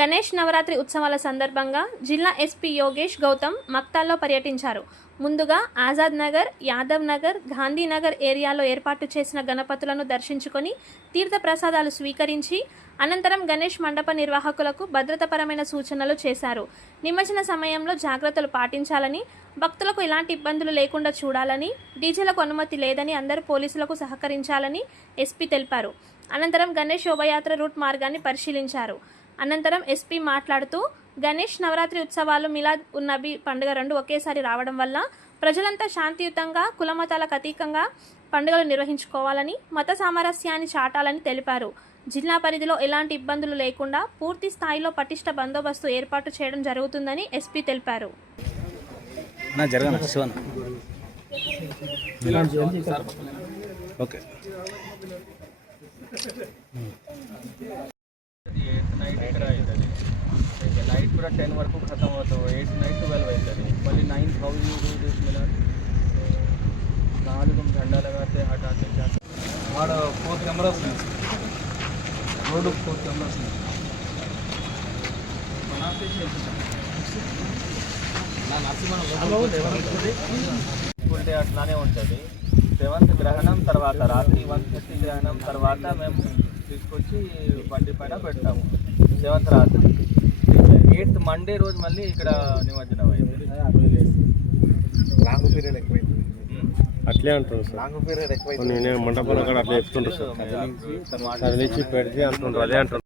గణేష్ నవరాత్రి ఉత్సవాల సందర్భంగా జిల్లా ఎస్పీ యోగేష్ గౌతమ్ మక్తాల్లో పర్యటించారు. ముందుగా ఆజాద్ నగర్, యాదవ్ నగర్, గాంధీనగర్ ఏరియాలో ఏర్పాటు చేసిన గణపతులను దర్శించుకొని తీర్థ ప్రసాదాలు స్వీకరించి అనంతరం గణేష్ మండప నిర్వాహకులకు భద్రతాపరమైన సూచనలు చేశారు. నిమజ్జన సమయంలో జాగ్రత్తలు పాటించాలని, భక్తులకు ఎలాంటి ఇబ్బందులు లేకుండా చూడాలని, డీజేలకు అనుమతి లేదని అందరూ పోలీసులకు సహకరించాలని ఎస్పీ తెలిపారు. అనంతరం గణేష్ శోభయాత్ర రూట్ మార్గాన్ని పరిశీలించారు. అనంతరం ఎస్పీ మాట్లాడుతూ గణేష్ నవరాత్రి ఉత్సవాలు, మిలాద్ ఉన్ నబీ పండుగ రెండు ఒకేసారి రావడం వల్ల ప్రజలంతా శాంతియుతంగా, కులమతాలకు అతీతంగా పండుగలు నిర్వహించుకోవాలని, మత సామరస్యాన్ని చాటాలని తెలిపారు. జిల్లా పరిధిలో ఎలాంటి ఇబ్బందులు లేకుండా పూర్తి స్థాయిలో పటిష్ట బందోబస్తు ఏర్పాటు చేయడం జరుగుతుందని ఎస్పీ తెలిపారు. नाइट पूरा 10 वరకు खत्म होता है, 8 नाइट 12 అవుతుంది. మళ్ళీ 9 हाउ यू डू दिस मिलाद, 4 झंडा लगाते हटाते जाते. हमारा 4 कैमरास है, रोड 4 कैमरास है बनाते ఫుల్ డే అట్లానే ఉంటుంది. 7th గ్రహణం తర్వాత, రాత్రి 1:30 గ్రహణం తర్వాత మేము తీసుకొచ్చి బండి పైన పెడతాము. 7th రాత్రి, 8th మండే రోజు మళ్ళీ ఇక్కడ నిమజ్జనం అయింది. లాంగ్ పీరియడ్ ఎక్కువైంది, అట్లే అంటారు సార్. లాంగ్ పీరియడ్ ఎక్కువైంది. నేను మండపంలో అట్లా చెప్తుంటారు సార్, చదివించి పెడితే అంటుంటారు, అదే అంటారు.